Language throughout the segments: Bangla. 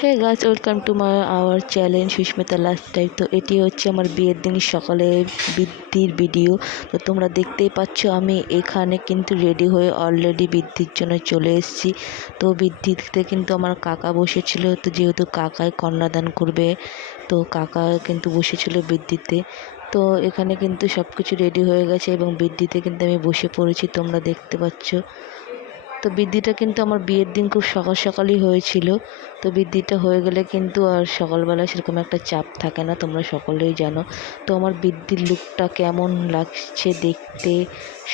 Hey guys, welcome to my our channel Susmita lifestyle. তো এটি হচ্ছে আমার বিয়ের দিন সকালে বৃদ্ধির ভিডিও। তো তোমরা দেখতেই পাচ্ছ আমি এখানে কিন্তু রেডি হয়ে অলরেডি বৃদ্ধির জন্য চলে এসেছি। তো বৃদ্ধিতে কিন্তু আমার কাকা বসেছিল, তো যেহেতু কাকাই কন্যাদান করবে তো কাকা কিন্তু বসেছিল বৃদ্ধিতে। তো এখানে কিন্তু সব কিছু রেডি হয়ে গেছে এবং বৃদ্ধিতে কিন্তু আমি বসে পড়েছি, তোমরা দেখতে পাচ্ছ। তো বৃদ্ধিটা কিন্তু আমার বিয়ের দিন খুব সকাল সকালই হয়েছিল। তো বৃদ্ধিটা হয়ে গেলে কিন্তু আর সকালবেলা সেরকম একটা চাপ থাকে না, তোমরা সকলেই জানো। তো আমার বৃদ্ধির লুকটা কেমন লাগছে দেখতে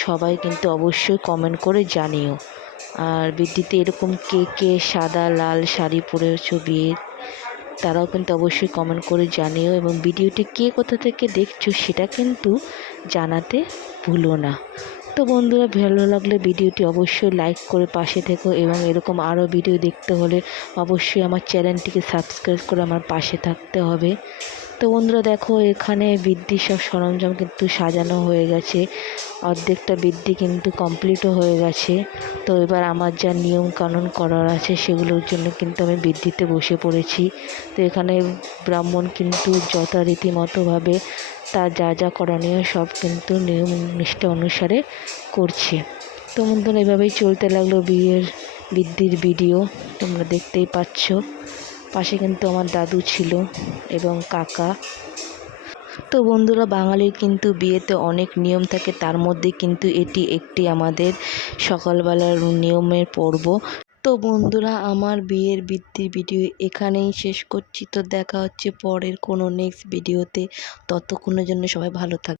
সবাই কিন্তু অবশ্যই কমেন্ট করে জানিও। আর বৃদ্ধিতে এরকম কে কে সাদা লাল শাড়ি পরেছো বিয়ের, তারাও কিন্তু অবশ্যই কমেন্ট করে জানিও। এবং ভিডিওটি কে কোথা থেকে দেখছো সেটা কিন্তু জানাতে ভুলো না। তো বন্ধুরা, ভালো লাগলে ভিডিওটি অবশ্যই লাইক করে পাশে থেকো এবং এরকম আরও ভিডিও দেখতে হলে অবশ্যই আমার চ্যানেলটিকে সাবস্ক্রাইব করে আমার পাশে থাকতে হবে। তো বন্ধুরা দেখো, এখানে বৃদ্ধির সব সরঞ্জাম কিন্তু সাজানো হয়ে গেছে, অর্ধেকটা বৃদ্ধি কিন্তু কমপ্লিটও হয়ে গেছে। তো এবার আমার যা নিয়ম কানুন করার আছে সেগুলোর জন্য কিন্তু আমি বৃদ্ধিতে বসে পড়েছি। তো এখানে ব্রাহ্মণ কিন্তু যথারীতিমতোভাবে তার যা যা করণীয় সব কিন্তু নিয়ম নিষ্ঠা অনুসারে করছে। তো বন্ধুরা, এভাবেই চলতে লাগলো বৃদ্ধির ভিডিও, তোমরা দেখতেই পাচ্ছ। পাশে কিন্তু আমার দাদু ছিল এবং কাকা। তো বন্ধুরা, বাঙালির কিন্তু বিয়েতে অনেক নিয়ম থাকে, তার মধ্যে কিন্তু এটি একটি আমাদের সকালবেলার নিয়মের পর্ব। তো বন্ধুরা, আমার বিয়ের বৃদ্ধির ভিডিও এখানেই শেষ করছি। তো দেখা হচ্ছে পরের কোনো নেক্সট ভিডিওতে। ততক্ষণের জন্য সবাই ভালো থাকবে।